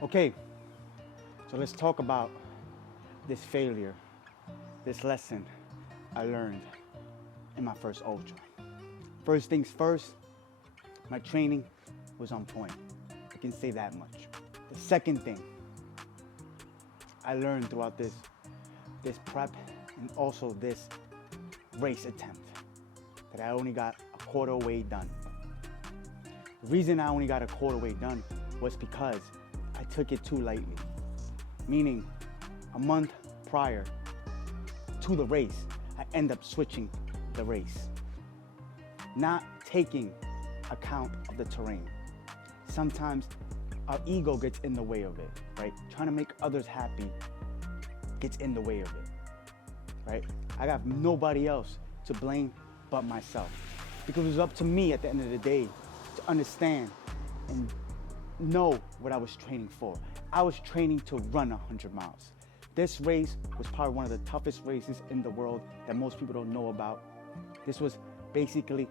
Okay, so let's talk about this failure, this lesson I learned in my first ultra. First things first, my training was on point. I can say that much. The second thing I learned throughout this prep and also this race attempt, that I only got a quarter way done. The reason I only got a quarter way done was because I took it too lightly. Meaning, a month prior to the race, I end up switching the race, not taking account of the terrain. Sometimes our ego gets in the way of it, right? Trying to make others happy gets in the way of it, right? I got nobody else to blame but myself, because it was up to me at the end of the day to understand and know what I was training for. I was training to run 100 miles. This race was probably one of the toughest races in the world that most people don't know about. This was basically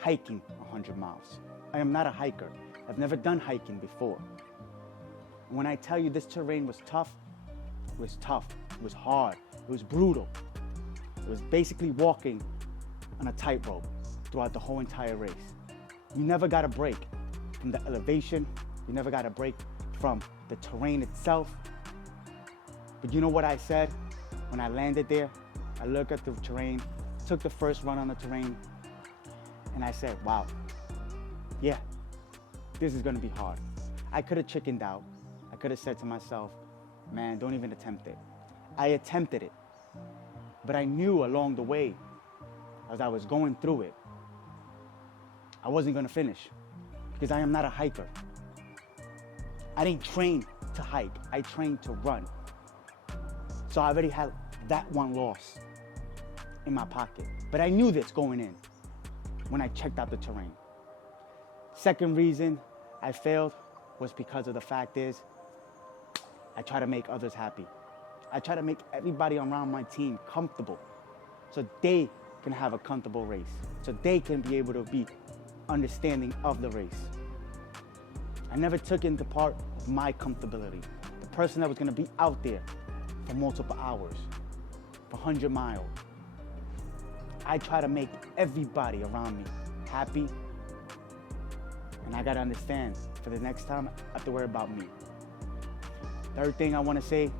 hiking 100 miles. I am not a hiker. I've never done hiking before. When I tell you this terrain was tough, it was tough. It was hard. It was brutal. It was basically walking on a tightrope throughout the whole entire race. You never got a break from the elevation. You never got a break from the terrain itself. But you know what I said when I landed there? I looked at the terrain, took the first run on the terrain, and I said, wow, yeah, this is gonna be hard. I could have chickened out. I could have said to myself, man, don't even attempt it. I attempted it, but I knew along the way, as I was going through it, I wasn't gonna finish, because I am not a hiker. I didn't train to hike, I trained to run. So I already had that one loss in my pocket. But I knew this going in when I checked out the terrain. Second reason I failed was because of the fact is, I try to make others happy. I try to make everybody around my team comfortable so they can have a comfortable race, so they can be able to be understanding of the race. I never took into part of my comfortability. The person that was gonna be out there for multiple hours, for 100 miles. I try to make everybody around me happy, and I gotta understand, for the next time, I have to worry about me. Third thing I wanna say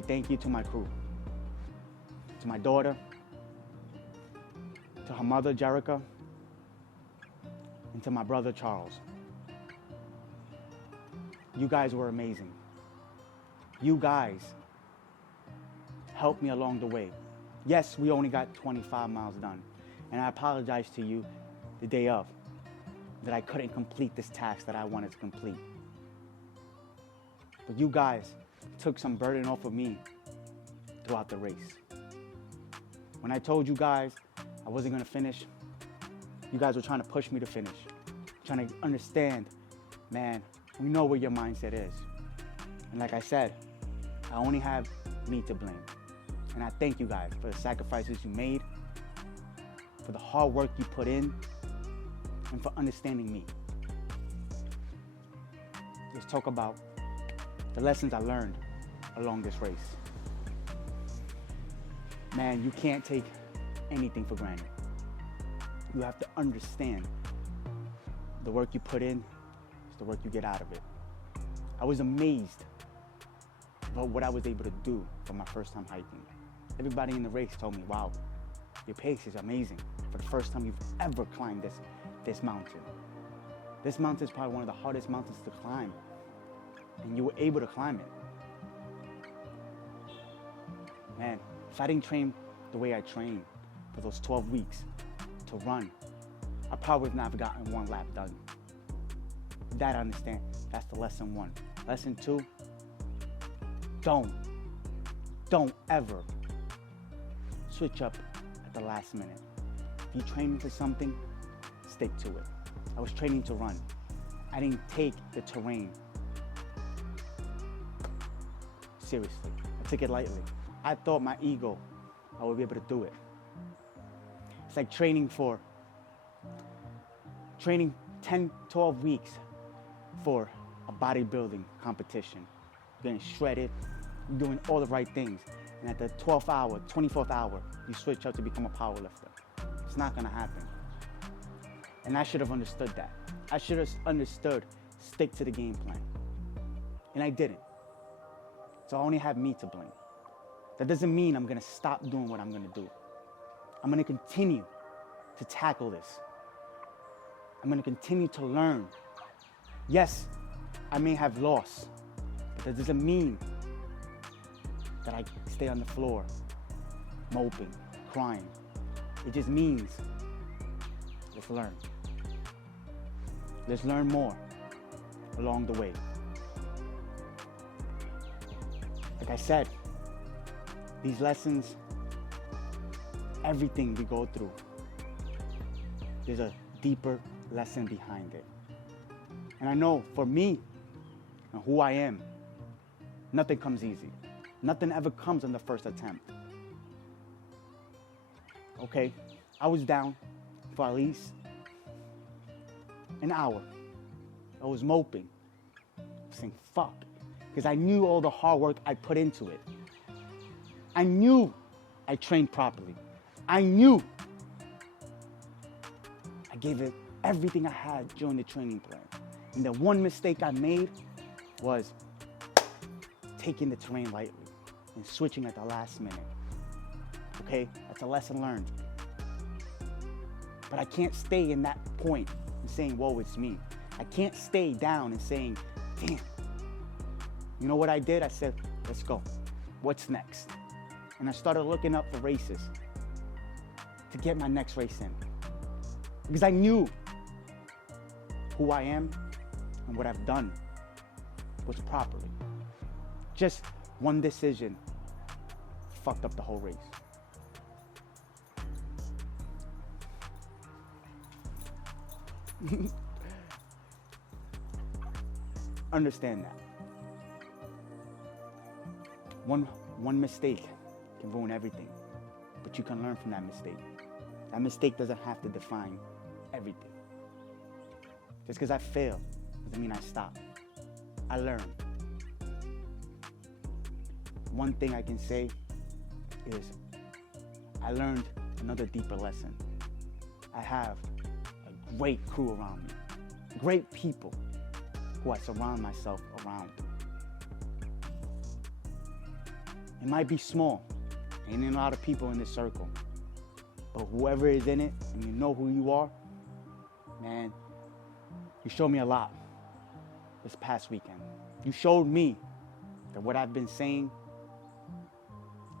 thank you to my crew, to my daughter, to her mother, Jerica, and to my brother, Charles. You guys were amazing. You guys helped me along the way. Yes, we only got 25 miles done, and I apologize to you the day of that I couldn't complete this task that I wanted to complete. But you guys took some burden off of me throughout the race. When I told you guys I wasn't gonna finish, you guys were trying to push me to finish, trying to understand, man, we know where your mindset is. And like I said, I only have me to blame. And I thank you guys for the sacrifices you made, for the hard work you put in, and for understanding me. Let's talk about the lessons I learned along this race. Man, you can't take anything for granted. You have to understand the work you put in is the work you get out of it. I was amazed about what I was able to do for my first time hiking. Everybody in the race told me, wow, your pace is amazing for the first time you've ever climbed this mountain. This mountain is probably one of the hardest mountains to climb, and you were able to climb it. Man, if I didn't train the way I trained for those 12 weeks to run, I probably would not have gotten one lap done. That I understand, that's the lesson one. Lesson two, don't ever switch up at the last minute. If you're training for something, stick to it. I was training to run. I didn't take the terrain seriously. I took it lightly. I thought my ego, I would be able to do it. It's like training 10, 12 weeks for a bodybuilding competition. You're getting shredded, you're doing all the right things. And at the 12th hour, 24th hour, you switch out to become a power lifter. It's not gonna happen. And I should have understood that. I should have understood, stick to the game plan. And I didn't. So I only have me to blame. That doesn't mean I'm gonna stop doing what I'm gonna do. I'm gonna continue to tackle this. I'm gonna continue to learn. Yes, I may have lost, but that doesn't mean that I stay on the floor, moping, crying. It just means, let's learn. Let's learn more along the way. Like I said, these lessons, everything we go through, there's a deeper lesson behind it. And I know for me and who I am, nothing comes easy. Nothing ever comes on the first attempt. Okay, I was down for at least an hour. I was moping, saying fuck, because I knew all the hard work I put into it. I knew I trained properly. I knew I gave it everything I had during the training plan. And the one mistake I made was taking the terrain lightly and switching at the last minute. Okay, that's a lesson learned. But I can't stay in that point and saying, whoa, it's me. I can't stay down and saying, damn. You know what I did? I said, let's go. What's next? And I started looking up for races to get my next race in. Because I knew who I am and what I've done was properly. Just one decision fucked up the whole race. Understand that. One mistake can ruin everything, but you can learn from that mistake. That mistake doesn't have to define everything. Just because I fail doesn't mean I stop. I learn. One thing I can say is I learned another deeper lesson. I have a great crew around me, great people who I surround myself around. It might be small, ain't a lot of people in this circle, but whoever is in it and you know who you are, man, you showed me a lot this past weekend. You showed me that what I've been saying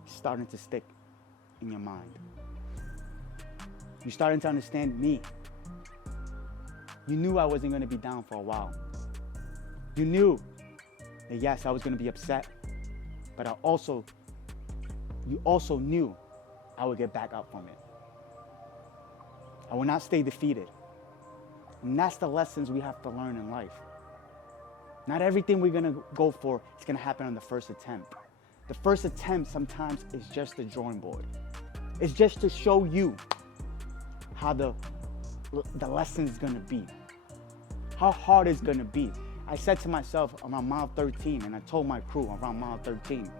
is starting to stick in your mind. You're starting to understand me. You knew I wasn't going to be down for a while. You knew that yes, I was going to be upset, but you also knew I would get back up from it. I will not stay defeated. And that's the lessons we have to learn in life. Not everything we're going to go for is going to happen on the first attempt. The first attempt sometimes is just the drawing board. It's just to show you how the lesson is going to be, how hard it's going to be. I said to myself around mile 13, and I told my crew around mile 13,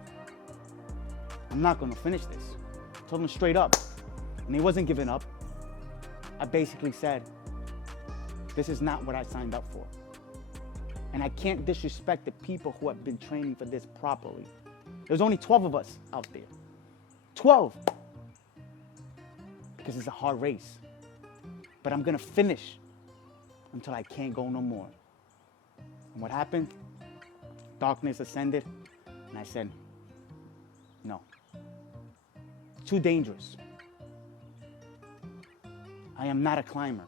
I'm not going to finish this. I told them straight up, and he wasn't giving up. I basically said, this is not what I signed up for. And I can't disrespect the people who have been training for this properly. There's only 12 of us out there. 12! Because it's a hard race. But I'm gonna finish until I can't go no more. And what happened? Darkness ascended, and I said, no. Too dangerous. I am not a climber.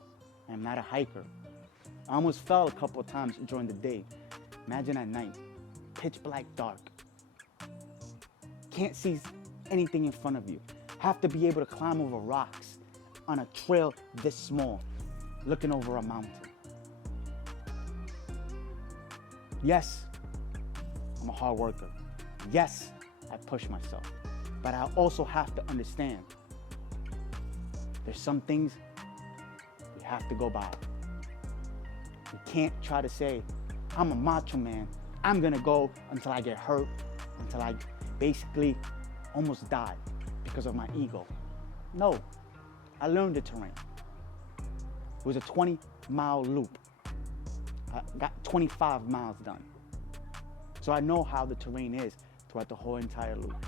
I am not a hiker. I almost fell a couple of times during the day. Imagine at night, pitch black dark. Can't see anything in front of you. Have to be able to climb over rocks on a trail this small, looking over a mountain. Yes, I'm a hard worker. Yes, I push myself. But I also have to understand there's some things we have to go by. We can't try to say, I'm a macho man. I'm gonna go until I get hurt, until I basically almost die because of my ego. No, I learned the terrain. It was a 20-mile loop. I got 25 miles done. So I know how the terrain is throughout the whole entire loop.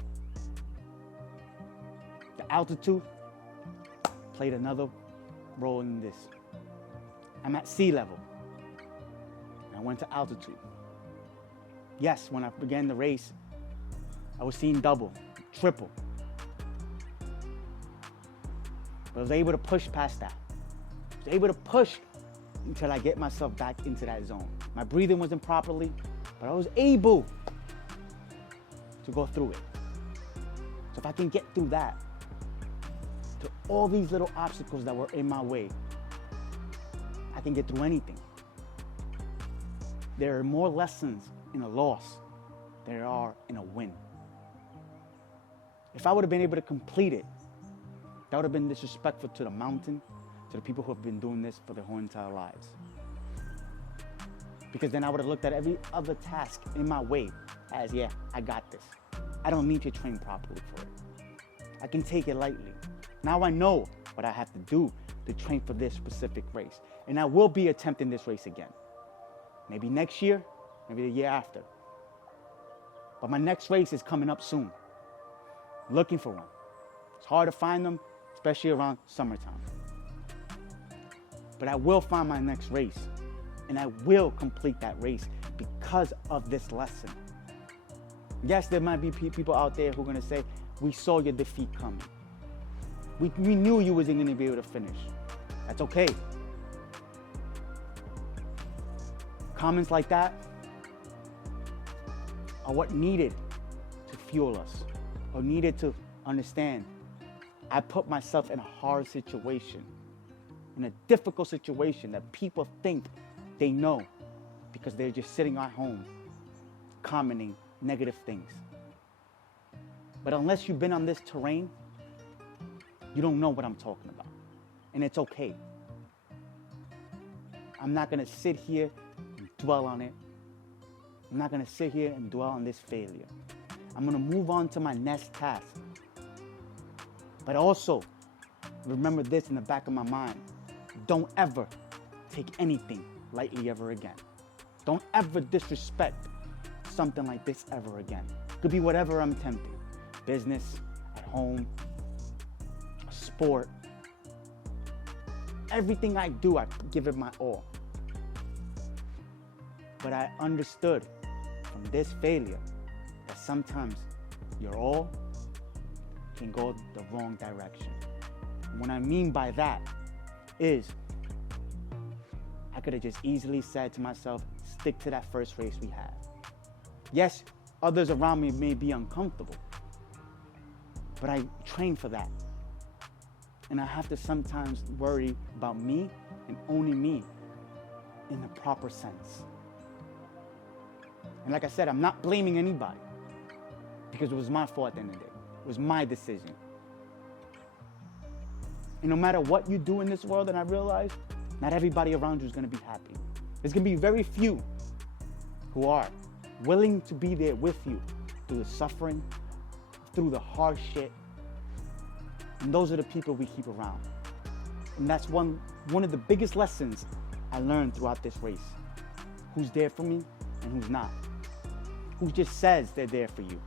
The altitude played another role in this. I'm at sea level. I went to altitude. Yes, when I began the race, I was seeing double, triple. But I was able to push past that. I was able to push until I get myself back into that zone. My breathing wasn't properly, but I was able to go through it. So if I can get through that, to all these little obstacles that were in my way, I can get through anything. There are more lessons in a loss than there are in a win. If I would have been able to complete it, that would have been disrespectful to the mountain, to the people who have been doing this for their whole entire lives. Because then I would have looked at every other task in my way as, yeah, I got this. I don't need to train properly for it. I can take it lightly. Now I know what I have to do to train for this specific race. And I will be attempting this race again. Maybe next year, maybe the year after. But my next race is coming up soon. I'm looking for one. It's hard to find them, especially around summertime. But I will find my next race. And I will complete that race because of this lesson. Yes, there might be people out there who are going to say, we saw your defeat coming. We knew you wasn't going to be able to finish. That's okay. Comments like that are what needed to fuel us, or needed to understand. I put myself in a hard situation, in a difficult situation that people think they know because they're just sitting at home commenting negative things. But unless you've been on this terrain, you don't know what I'm talking about. And it's okay. I'm not going to sit here and dwell on it. I'm not going to sit here and dwell on this failure. I'm going to move on to my next task. But also, remember this in the back of my mind. Don't ever take anything lightly ever again. Don't ever disrespect something like this ever again. It could be whatever I'm attempting. Business, at home, a sport. Everything I do, I give it my all. But I understood from this failure that sometimes your all can go the wrong direction. And what I mean by that is I could have just easily said to myself, stick to that first race we had. Yes, others around me may be uncomfortable, but I train for that. And I have to sometimes worry about me and only me in the proper sense. And like I said, I'm not blaming anybody because it was my fault at the end of the day. It was my decision. And no matter what you do in this world, and I realize not everybody around you is going to be happy. There's going to be very few who are willing to be there with you through the suffering, through the hard shit. And those are the people we keep around. And that's one of the biggest lessons I learned throughout this race. Who's there for me and who's not. Who just says they're there for you.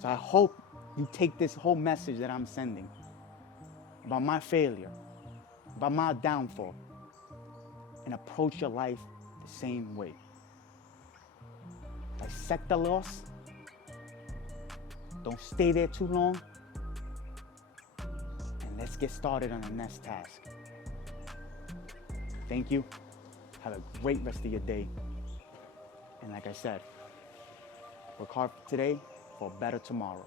So I hope you take this whole message that I'm sending about my failure, about my downfall, and approach your life the same way. Dissect the loss. Don't stay there too long. And let's get started on the next task. Thank you. Have a great rest of your day. And like I said, work hard today for a better tomorrow.